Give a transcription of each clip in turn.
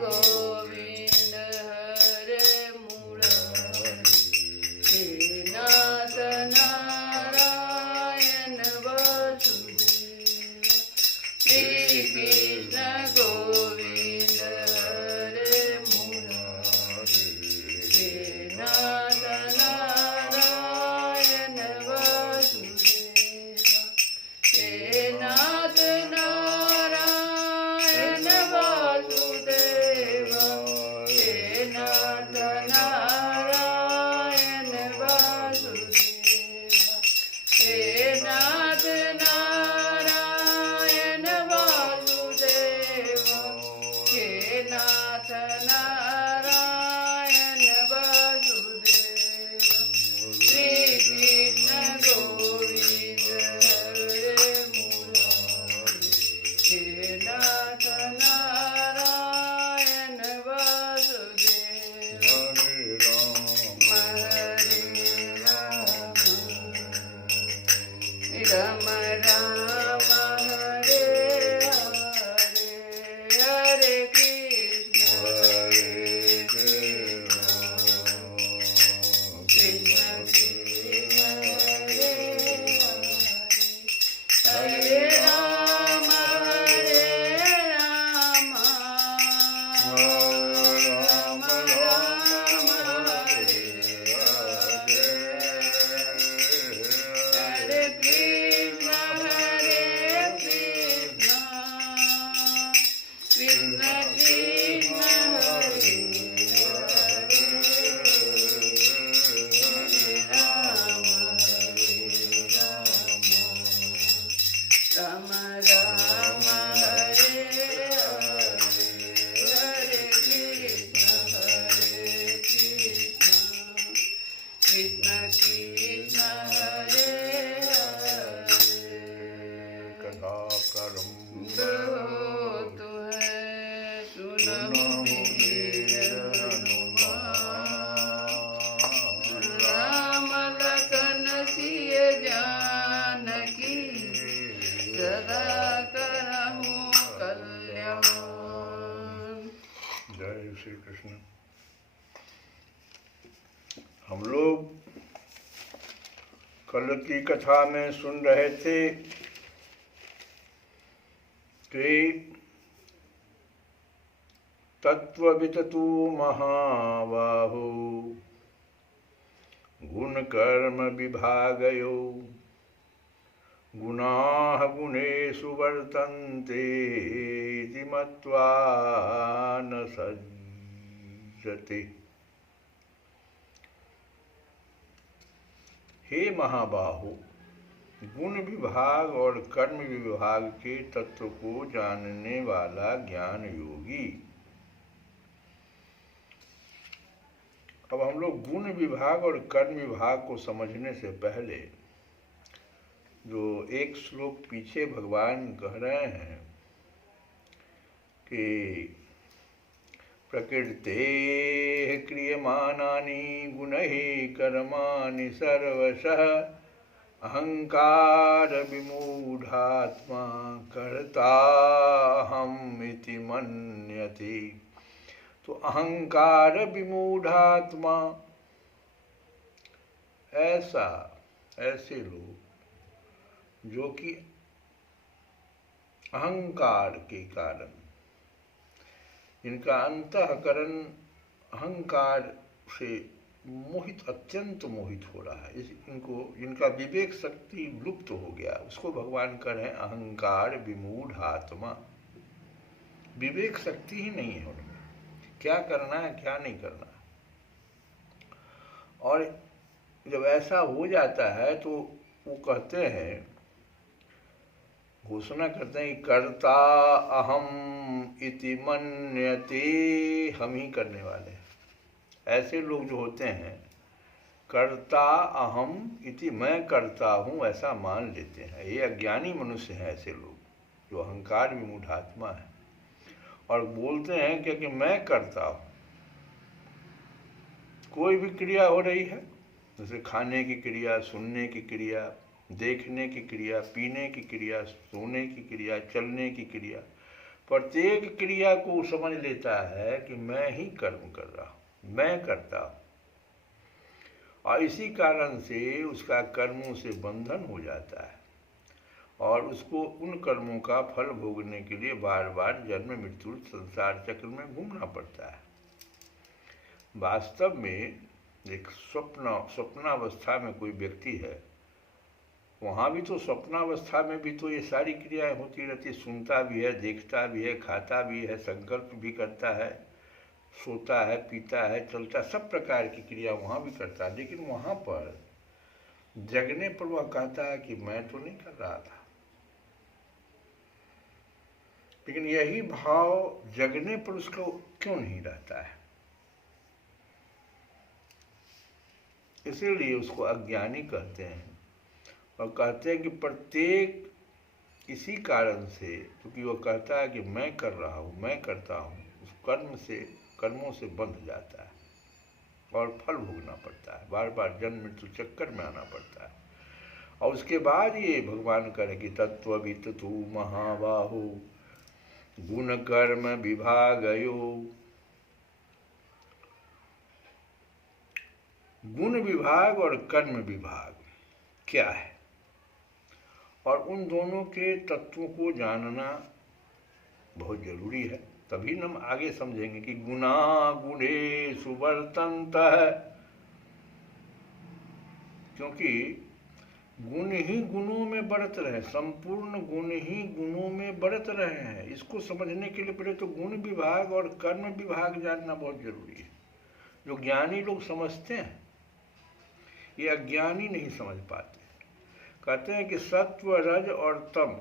गोविंद हरे मुरारी हे नाथ नारायण वासुदेव श्री कृष्ण गोविंद हरे मुरारी हे नाथ नारायण वासुदेव हे नाथ नारायण वासुदेव हे नाथ नारायण वासुदेव हे नाथ नारायण वासुदेव हे नाथ नारायण वासुदेव श्री कृष्ण गोविंद हरे मुरारी हे नाथ नारायण वासुदेव हरे राम राम राम हरे हरे हरे कृष्ण कृष्ण कृष्ण हरे हरे राम राम राम हरे हरे कृष्ण कृष्ण कृष्ण हरे हरे राम राम राम हरे हरे हरे कृष्ण कृष्ण कृष्ण हरे हरे बहुत है सुनो वीर हनुमान राम लखन सिय जानकी सदा करहूँ कल्याण। जय श्री कृष्ण। हम लोग कल की कथा में सुन रहे थे कि तत्ववितु महाबाहो गुण कर्म विभागयो गुणाः गुणेषु वर्तन्ते इति मत्वा न सज्जते। हे महाबाहो, गुण विभाग और कर्म विभाग के तत्व को जानने वाला ज्ञान योगी। अब हम लोग गुण विभाग और कर्म विभाग को समझने से पहले जो एक श्लोक पीछे भगवान कह रहे हैं कि प्रकृतेः क्रियमाणानि गुणैः कर्माणि सर्वशः अहंकार विमूढ़ात्मा कर्ताहम् इति मन्यते। तो अहंकार विमूढ़ात्मा ऐसे लोग जो कि अहंकार के कारण इनका अंतःकरण अहंकार से मोहित अत्यंत मोहित हो रहा है, इनका विवेक शक्ति लुप्त हो गया, उसको भगवान कह रहे हैं अहंकार विमूढ़ आत्मा। विवेक शक्ति ही नहीं है उनमें, क्या करना है क्या नहीं करना है। और जब ऐसा हो जाता है तो वो कहते हैं, घोषणा करते हैं कर्ता अहम इति मन्यते, हम ही करने वाले हैं। ऐसे लोग जो होते हैं कर्ता अहम इति, मैं करता हूँ ऐसा मान लेते हैं। ये अज्ञानी मनुष्य हैं ऐसे लोग जो अहंकार विमूढ़ात्मा है और बोलते हैं कि मैं करता हूँ। कोई भी क्रिया हो रही है, जैसे खाने की क्रिया, सुनने की क्रिया, देखने की क्रिया, पीने की क्रिया, सोने की क्रिया, चलने की क्रिया, प्रत्येक क्रिया को समझ लेता है कि मैं ही कर्म कर रहा हूं, मैं करता हूं, और इसी कारण से उसका कर्मों से बंधन हो जाता है और उसको उन कर्मों का फल भोगने के लिए बार बार जन्म मृत्यु संसार चक्र में घूमना पड़ता है। वास्तव में एक स्वप्नावस्था में कोई व्यक्ति है, वहाँ भी तो स्वप्नावस्था में भी तो ये सारी क्रियाएं होती रहती, सुनता भी है, देखता भी है, खाता भी है, संकल्प भी करता है, सोता है, पीता है, चलता, सब प्रकार की क्रिया वहाँ भी करता है। लेकिन वहाँ पर जगने पर वह कहता है कि मैं तो नहीं कर रहा था। लेकिन यही भाव जगने पर उसको क्यों नहीं रहता है? इसीलिए उसको अज्ञानी कहते हैं, और कहते हैं कि प्रत्येक इसी कारण से, क्योंकि वो कहता है कि मैं कर रहा हूँ, मैं करता हूँ, उस कर्मों से बंध जाता है और फल भोगना पड़ता है, बार बार जन्म मृत्यु चक्कर में आना पड़ता है। और उसके बाद ये भगवान कहे कि तत्ववित तू महाबाहु गुण कर्म विभागयो। गुण विभाग और कर्म विभाग क्या है, और उन दोनों के तत्वों को जानना बहुत जरूरी है। तभी हम आगे समझेंगे कि गुणा गुणेषु वर्तन्तः, क्योंकि गुण ही गुणों में बढ़त रहे, संपूर्ण गुण ही गुणों में बढ़त रहे हैं। इसको समझने के लिए पहले तो गुण विभाग और कर्म विभाग जानना बहुत जरूरी है। जो ज्ञानी लोग समझते हैं, ये अज्ञानी नहीं समझ पाते। कहते हैं कि सत्व, रज और तम,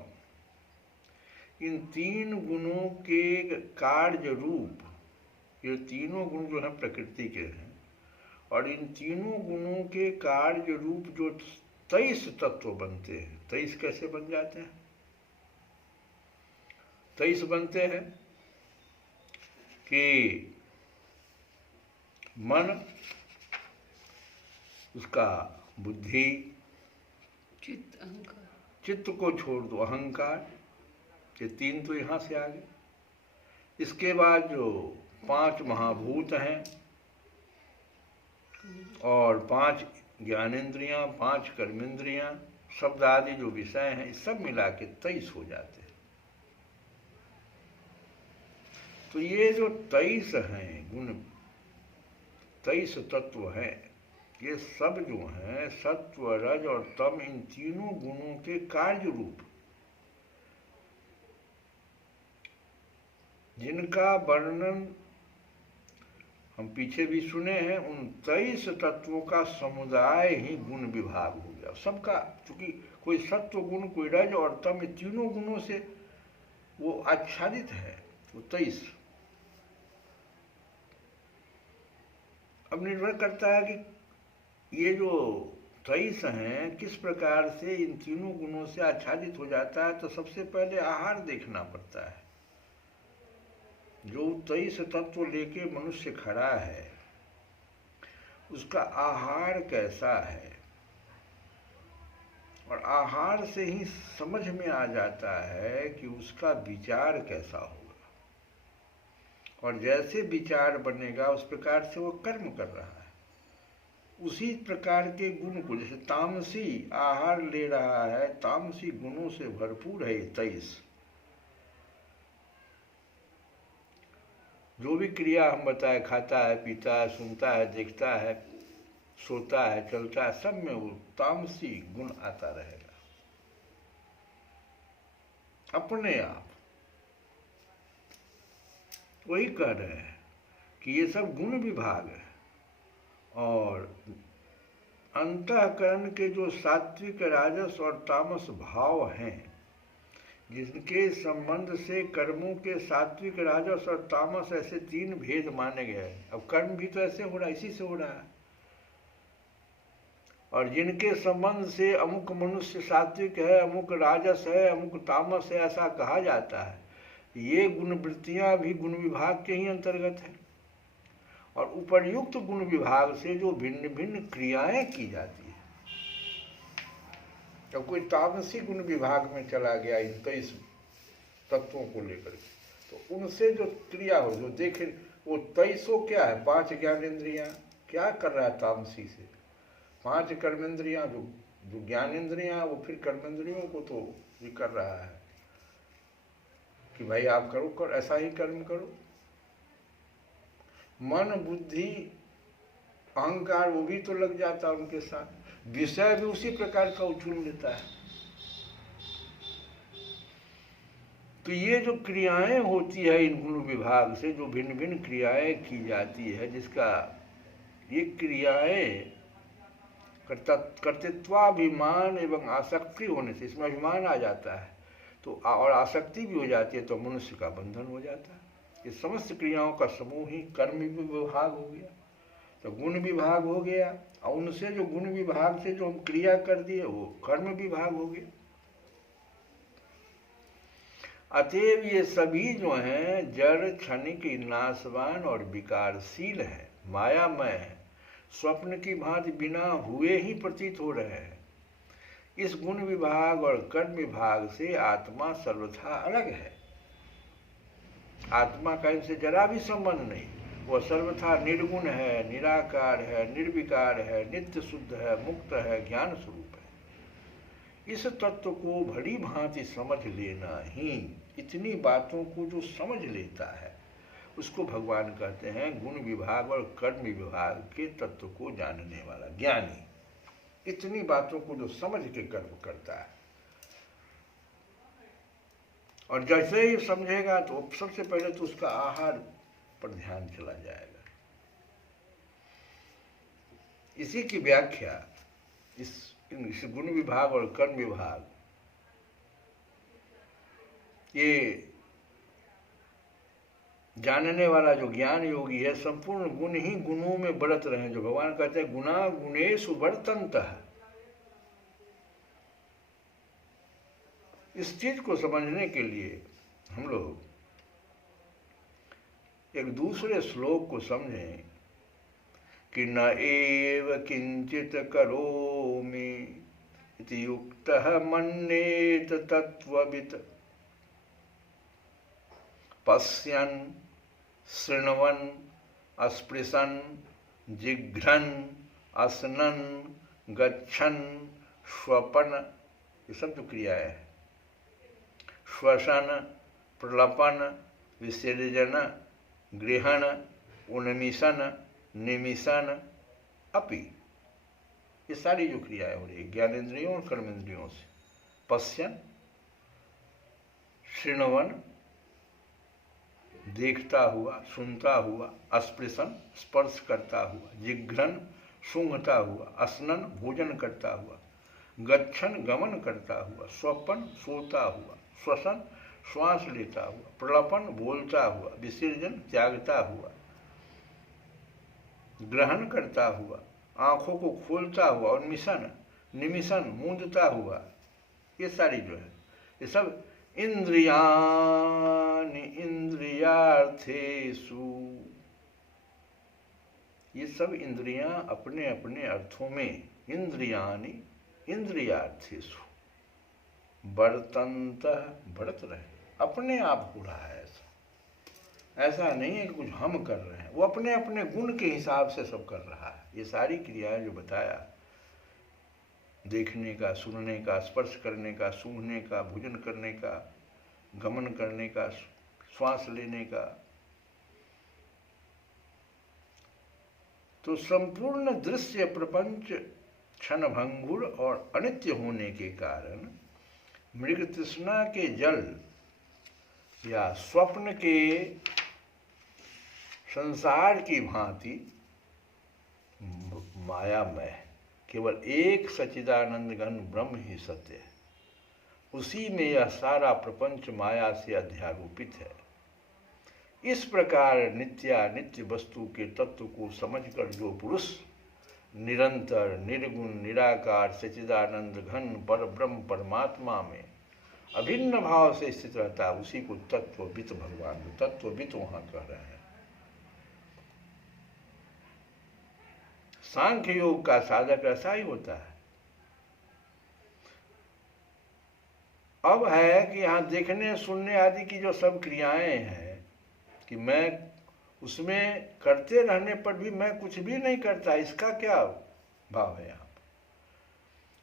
इन तीन गुणों के कार्य रूप, ये तीनों गुण जो है प्रकृति के हैं, और इन तीनों गुणों के कार्य रूप जो 23 तत्व बनते हैं। 23 कैसे बन जाते हैं? 23 बनते हैं कि मन, उसका बुद्धि, चित्त, अहंकार, चित्त को छोड़ दो अहंकार, ये तीन तो यहाँ से आ गए। इसके बाद जो 5 महाभूत हैं और 5 ज्ञानेंद्रियां, 5 कर्मेंद्रियां, शब्द आदि जो विषय हैं, सब मिला के 23 हो जाते हैं। तो ये जो 23 हैं गुण, 23 तत्व हैं, ये सब जो हैं सत्व, रज और तम, इन तीनों गुणों के कार्य रूप, जिनका वर्णन हम पीछे भी सुने हैं। उन 23 तत्वों का समुदाय ही गुण विभाग हो गया सबका, क्योंकि कोई सत्व गुण, कोई रज और तम, तीनों गुणों से वो आच्छादित है। वो 23 अब निर्भर करता है कि ये जो 23 हैं किस प्रकार से इन तीनों गुणों से आच्छादित हो जाता है। तो सबसे पहले आहार देखना पड़ता है। जो 23 तत्व लेके मनुष्य खड़ा है, उसका आहार कैसा है, और आहार से ही समझ में आ जाता है कि उसका विचार कैसा होगा, और जैसे विचार बनेगा उस प्रकार से वो कर्म कर रहा है। उसी प्रकार के गुण को, जैसे तामसी आहार ले रहा है, तामसी गुणों से भरपूर है 23। जो भी क्रिया हम बताए, खाता है, पीता है, सुनता है, देखता है, सोता है, चलता है, सब में वो तामसी गुण आता रहेगा अपने आप। वही कह रहे हैं कि ये सब गुण विभाग है, और अंतःकरण के जो सात्विक, राजस और तामस भाव हैं, जिनके संबंध से कर्मों के सात्विक, राजस और तामस ऐसे 3 भेद माने गए हैं। अब कर्म भी तो ऐसे हो रहा है, इसी से हो रहा है। और जिनके संबंध से अमुक मनुष्य सात्विक है, अमुक राजस है, अमुक तामस है, ऐसा कहा जाता है, ये गुण वृत्तियां भी गुण विभाग के ही अंतर्गत है। और उपर्युक्त गुण विभाग से जो भिन्न भिन्न क्रियाएं की जाती है, तो कोई तामसी गुण विभाग में चला गया इन 23 तत्वों को लेकर, तो उनसे जो क्रिया हो, जो देखे, वो 23 क्या है, 5 ज्ञानेंद्रियां क्या कर रहा है तामसी से, 5 कर्मेंद्रियां, जो ज्ञानेंद्रियां, वो फिर कर्मेंद्रियों को तो ये कर रहा है कि भाई आप करो, ऐसा ही कर्म करो। मन बुद्धि अहंकार वो भी तो लग जाता है उनके साथ, विषय भी उसी प्रकार का उछूल लेता है। तो ये जो क्रियाएं होती है इन गुण विभाग से, जो भिन्न भिन्न क्रियाएं की जाती है, जिसका ये क्रियाएं कर्तृत्वाभिमान एवं आसक्ति होने से, इसमें अभिमान आ जाता है तो, और आसक्ति भी हो जाती है, तो मनुष्य का बंधन हो जाता है। ये समस्त क्रियाओं का समूह ही कर्म विभाग हो गया, तो गुण विभाग हो गया, और उनसे जो गुण विभाग से जो हम क्रिया कर दिए वो कर्म विभाग हो गया। अतएव ये सभी जो हैं जड़, क्षणिक, नाशवान और विकारशील है, मायामय है, स्वप्न की भांति बिना हुए ही प्रतीत हो रहे हैं। इस गुण विभाग और कर्म विभाग से आत्मा सर्वथा अलग है। आत्मा का इनसे जरा भी संबंध नहीं, वह सर्वथा निर्गुण है, निराकार है, निर्विकार है, नित्य शुद्ध है, मुक्त है, ज्ञान स्वरूप है। इस तत्व को भली भांति समझ लेना ही, इतनी बातों को जो समझ लेता है उसको भगवान कहते हैं गुण विभाग और कर्म विभाग के तत्व को जानने वाला ज्ञानी। इतनी बातों को जो समझ के कर्म करता है, और जैसे ही समझेगा तो सबसे पहले तो उसका आहार पर ध्यान चला जाएगा। इसी की व्याख्या इस गुण विभाग और कर्म विभाग, ये जानने वाला जो ज्ञान योगी है, संपूर्ण गुण ही गुणों में बढ़त रहे, जो भगवान कहते हैं गुणा गुणेषु वर्तन्तः। इस चीज को समझने के लिए हम लोग एक दूसरे श्लोक को समझें कि न एव किंचित करोमि इति युक्तः मन्येत तत्त्ववित् पश्यन् शृण्वन् अस्पृशन् जिघ्रन् असनन् गच्छन् श्वपन्, ये सब जो क्रियाएं हैं, श्वसन, प्रलपन, विसर्जन, गृहण, उन्मिषण, निमिषण, अपि, ये सारी जो क्रियाएं हो रही है ज्ञानेंद्रियों और कर्मेंद्रियों से। पश्यन, शृण्वन, देखता हुआ, सुनता हुआ, अस्पृशन, स्पर्श करता हुआ, जिघ्रन, सूंघता हुआ, असनन, भोजन करता हुआ, गच्छन, गमन करता हुआ, स्वपन, सोता हुआ, श्वसन, श्वास लेता हुआ, प्रलपन, बोलता हुआ, विसर्जन, त्यागता हुआ, ग्रहण करता हुआ, आंखों को खोलता हुआ, और निमिषन, मूंदता हुआ, ये सारी जो है, ये सब इंद्रियाणि इंद्रियार्थेषु, ये सब इंद्रियां अपने अपने अर्थों में, इंद्रियाणि इंद्रियार्थेषु वर्तन्तः, बढ़त रहे, अपने आप हो रहा है। ऐसा नहीं है कि कुछ हम कर रहे हैं, वो अपने अपने गुण के हिसाब से सब कर रहा है। ये सारी क्रियाएं जो बताया, देखने का, सुनने का, स्पर्श करने का, सूंघने का, भोजन करने का, गमन करने का, श्वास लेने का, तो संपूर्ण दृश्य प्रपंच क्षणभंगुर और अनित्य होने के कारण मृग तृष्णा के जल या स्वप्न के संसार की भांति मायामय, केवल एक सच्चिदानंद घन ब्रह्म ही सत्य है। उसी में यह सारा प्रपंच माया से अध्यारोपित है। इस प्रकार नित्य वस्तु के तत्व को समझकर जो पुरुष निरंतर निर्गुण निराकार सच्चिदानंद घन पर ब्रह्म परमात्मा में अभिन्न भाव से स्थित रहता है, उसी को तत्ववित् भगवान, तत्ववित् वहां कह रहे हैं। सांख्य योग का साधक ऐसा ही होता है। अब है कि यहाँ देखने सुनने आदि की जो सब क्रियाएं हैं कि मैं उसमें करते रहने पर भी मैं कुछ भी नहीं करता, इसका क्या भाव है यहाँ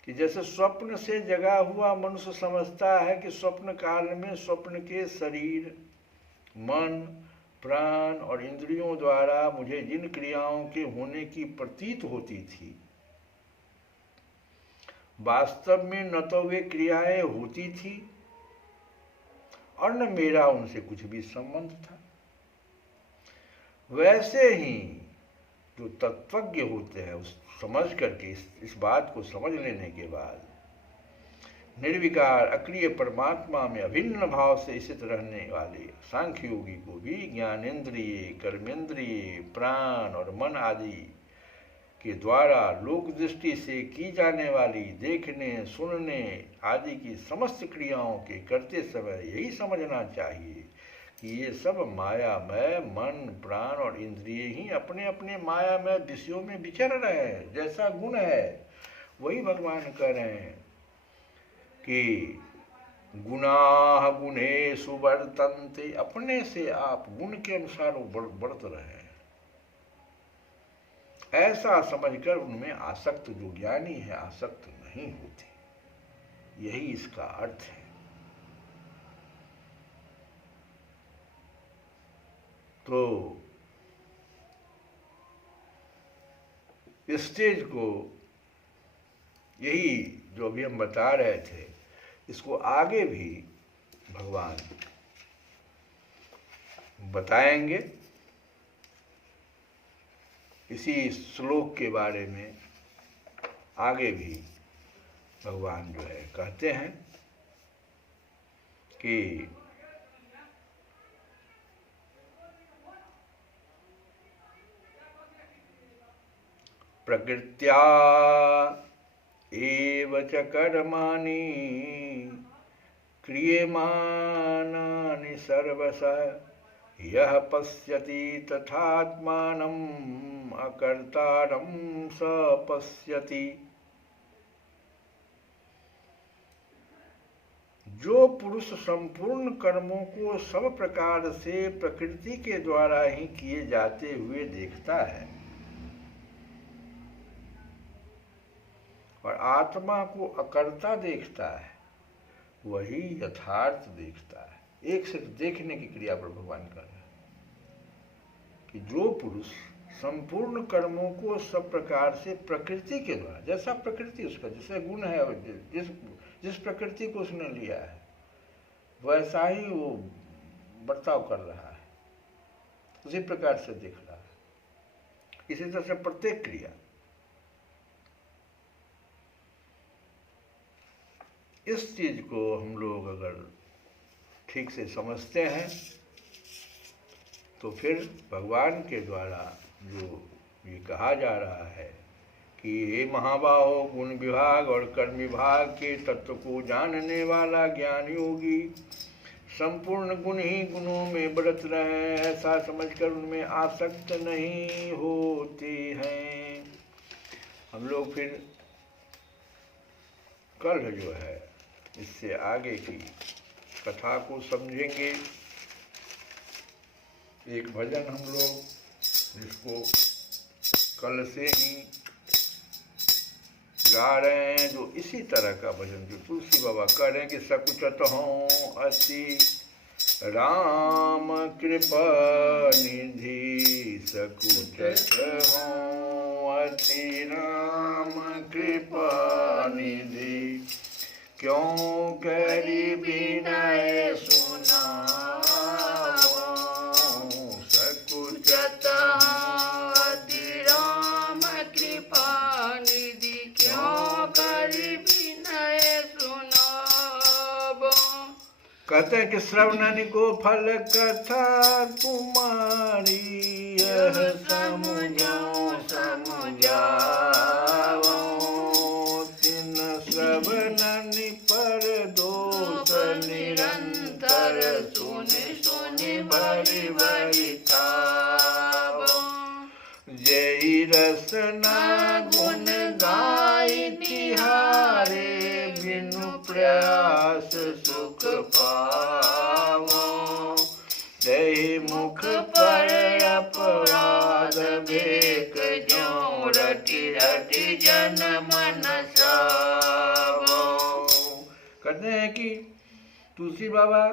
कि जैसे स्वप्न से जगा हुआ मनुष्य समझता है कि स्वप्न काल में स्वप्न के शरीर, मन, प्राण और इंद्रियों द्वारा मुझे जिन क्रियाओं के होने की प्रतीत होती थी, वास्तव में न तो वे क्रियाएं होती थी और न मेरा उनसे कुछ भी संबंध था। वैसे ही जो तत्वज्ञ होते हैं उस समझ करके इस बात को समझ लेने के बाद निर्विकार अक्रिय परमात्मा में अभिन्न भाव से स्थित रहने वाले सांख्य योगी को भी ज्ञानेन्द्रिय, कर्मेंद्रिय, प्राण और मन आदि के द्वारा लोक दृष्टि से की जाने वाली देखने सुनने आदि की समस्त क्रियाओं के करते समय यही समझना चाहिए कि ये सब मायामय मन, प्राण और इंद्रिय ही अपने अपने मायामय विषयों में विचर रहे हैं। जैसा गुण है वही भगवान कह रहे हैं कि गुणाः गुणेषु वर्तन्ते, अपने से आप गुण के अनुसार बढ़त रहे हैं। ऐसा समझकर उनमें आसक्त जो ज्ञानी है आसक्त नहीं होते, यही इसका अर्थ है। तो इस स्टेज को यही जो अभी हम बता रहे थे इसको आगे भी भगवान बताएंगे। इसी श्लोक के बारे में आगे भी भगवान जो है कहते हैं कि प्रकृत्या एव च कर्माणि क्रियमाणानि सर्वशः यः पश्यति तथात्मानम् अकर्तारं स पश्यति। जो पुरुष संपूर्ण कर्मों को सब प्रकार से प्रकृति के द्वारा ही किए जाते हुए देखता है और आत्मा को अकर्ता देखता है, वही यथार्थ देखता है। एक सिर्फ देखने की क्रिया पर भगवान कर रहे हैं कि जो पुरुष संपूर्ण कर्मों को सब प्रकार से प्रकृति के द्वारा, जैसा प्रकृति उसका जैसे गुण है, जिस प्रकृति को उसने लिया है वैसा ही वो बर्ताव कर रहा है, उसी प्रकार से देख रहा है। इसी तरह से प्रत्येक क्रिया, इस चीज को हम लोग अगर ठीक से समझते हैं तो फिर भगवान के द्वारा जो ये कहा जा रहा है कि हे महाबाहो, गुण विभाग और कर्म विभाग के तत्व को जानने वाला ज्ञान योगी संपूर्ण गुण ही गुणों में बरत रहे हैं, ऐसा समझकर उनमें आसक्त नहीं होते हैं। हम लोग फिर कल जो है इससे आगे की कथा को समझेंगे। एक भजन हम लोग जिसको कल से ही गा रहे हैं, जो इसी तरह का भजन जो तुलसी बाबा कह रहे हैं कि सकुचत हों अति राम कृपा निधि, सकुचत हों अति राम कृपा निधि, क्यों करी विनय सुनाओ, सकुचत अति राम कृपा निधि, क्यों करी विनय सुनाओ। कहते हैं कि श्रवणनि को फल कथा तुम्हारी, यह समझो समझाओ, तिन श्रवणनि पर दोष निरंतर, सुन सुन भरि भरि तावो, जय रसना गुण गाय तिहारे, बिनु प्रयास सुख पावो, तहि मुख पर अपराध भेक ज्यों रटि रटि जन मन सावो। कहते हैं कि तुलसी बाबा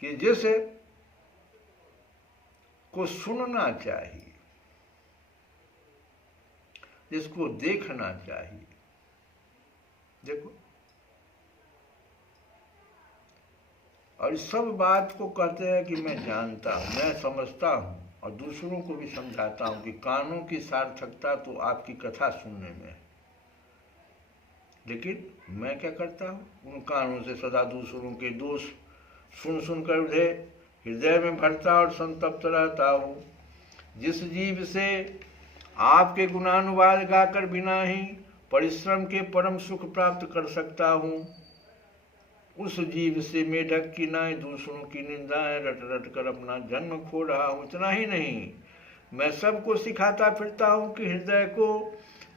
कि जिस को सुनना चाहिए, जिसको देखना चाहिए, देखो, और इस सब बात को कहते हैं कि मैं जानता हूँ, मैं समझता हूँ, और दूसरों को भी समझाता हूँ कि कानों की सार्थकता तो आपकी कथा सुनने में है, लेकिन मैं क्या करता हूँ, उन कानों से सदा दूसरों के दोष सुन सुनकर उन्हें हृदय में भरता और संतप्त रहता हूँ। जिस जीव से आपके गुणानुवाद गाकर बिना ही परिश्रम के परम सुख प्राप्त कर सकता हूँ, उस जीव से मेढक की नाई दूसरों की निंदाएं रट रट कर अपना जन्म खो रहा हूँ। इतना ही नहीं, मैं सबको सिखाता फिरता हूँ कि हृदय को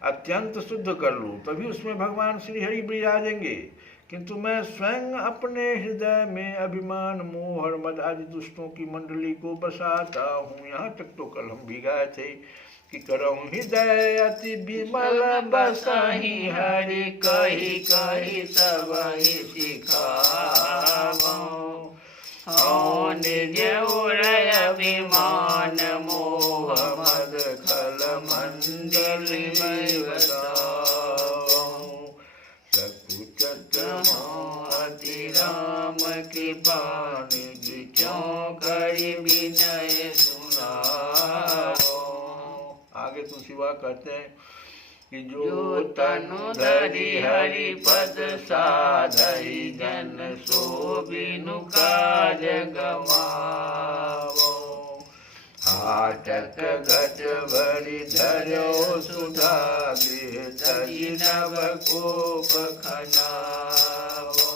अत्यंत शुद्ध कर लो, तभी उसमें भगवान श्री हरि विराजेंगे, किंतु मैं स्वयं अपने हृदय में अभिमान मोह और मद आदि दुष्टों की मंडली को बसाता हूँ। यहाँ तक तो कल हम भी गाए थे कि करऊँ हृदय अति विमल बसाही हरि कही कही सब ही सिखावो। हूँ निज उरय अभिमान मोह मद खल मंडली में बताओ। सकुचत हूँ अति राम कृपा निधि क्यों करि विनय सुनाओ। आगे तुलसीवा कहते हैं कि जो तनु धरि हरि पद साधई जन सो बिनु काज गवावो। हाटक घट भरि धर्यो सुधा गृह तजि नव कोप खनावो।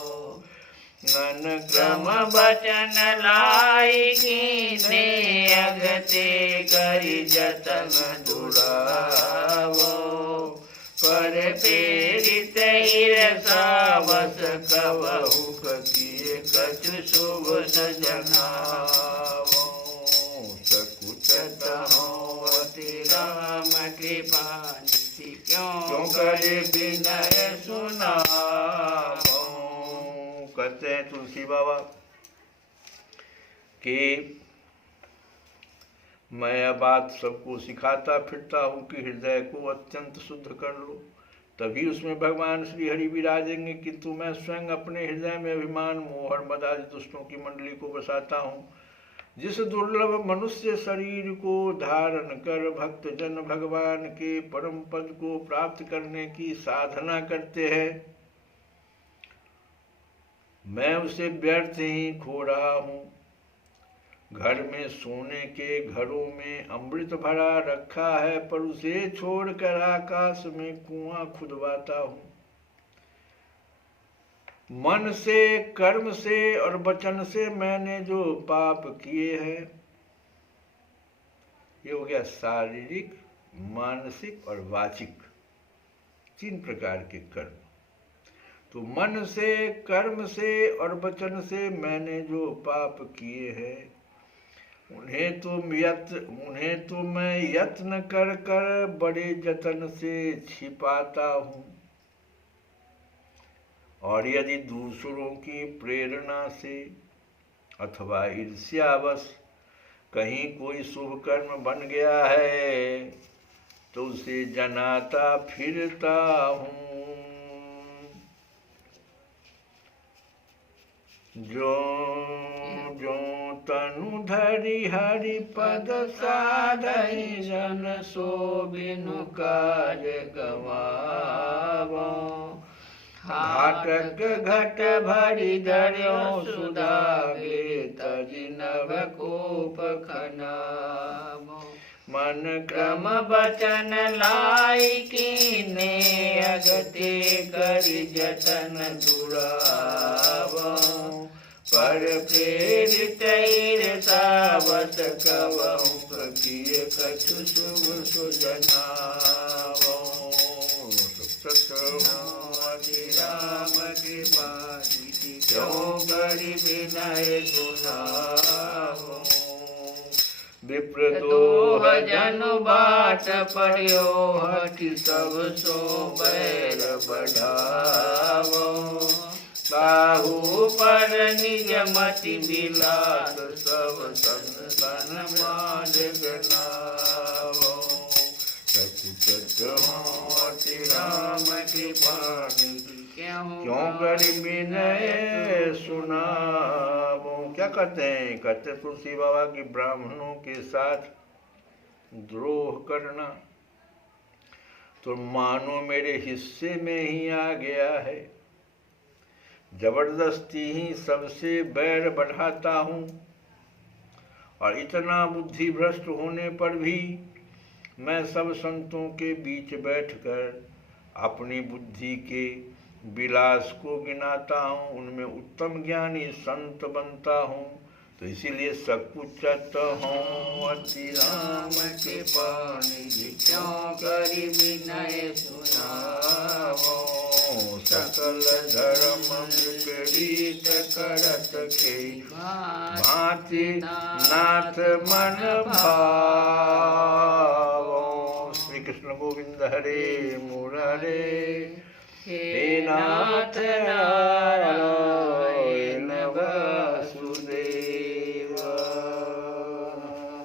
मन क्रम बचन लाई कीने अगते करि जतन दुरावो। पर प्रेरित ईरसावस कवहु किए कछु शुभ सजनावो। सकुचत हूँ अति राम कृपा निधि क्यों करे विनय सुनावो। कहते हैं तुलसी बाबा कि मैं यह बात सबको सिखाता फिरता हूँ कि हृदय को अत्यंत शुद्ध कर लो, तभी उसमें भगवान श्री हरि विराजेंगे, किंतु मैं स्वयं अपने हृदय में अभिमान मोह और मद आदि दुष्टों की मंडली को बसाता हूँ। जिस दुर्लभ मनुष्य शरीर को धारण कर भक्त जन भगवान के परम पद को प्राप्त करने की साधना करते हैं, मैं उसे व्यर्थ ही खो रहा हूँ। घर में सोने के घरों में अमृत भरा रखा है, पर उसे छोड़कर आकाश में कुआं खुदवाता हूँ। मन से, कर्म से और वचन से मैंने जो पाप किए हैं, ये हो गया शारीरिक, मानसिक और वाचिक, 3 प्रकार के कर्म। तो मन से, कर्म से और वचन से मैंने जो पाप किए हैं, उन्हें तो मैं यत्न कर कर बड़े जतन से छिपाता हूँ। और यदि दूसरों की प्रेरणा से अथवा ईर्ष्यावश कहीं कोई शुभ कर्म बन गया है, तो उसे जनाता फिरता हूँ। जो जो तनु धरि हरि पद साधई जन सो बिनु काज गवावो। हाटक घट भरि धर्यो सुधा गृह तजि नव कोप खनावो। मन क्रम बचन लाई कीने अगते करि जतन दुरावो। पर प्रेरित ईर्षावश कवहु किए कछु शुभ सुजनावो। सत हो अति राम कृपा निधि क्यों करि विनय सुनावो। विप्र दोह जनु बाट पर्यो हठि सब सो बैर बढ़ावो। बाहु पर निज मति विलास सब संतन मार्ग नावो। सकुचत हो अति राम कृपा निधि क्यों करि विनय सुनावो। क्या कहते हैं? कहते तुलसी बाबा की ब्राह्मणों के साथ द्रोह करना तो मानो मेरे हिस्से में ही आ गया है। जबरदस्ती ही सबसे बैर बढ़ाता हूँ और इतना बुद्धि भ्रष्ट होने पर भी मैं सब संतों के बीच बैठकर अपनी बुद्धि के विलास को गिनाता हूँ, उनमें उत्तम ज्ञानी संत बनता हूँ। तो इसीलिए सकुचत हूँ अति राम कृपा निधि क्यों करि विनय सुनावो। सकल धर्म विपरीत करत के भांति नाथ मन भावो। श्री कृष्ण गोविंद हरे मुरारे। हे नाथ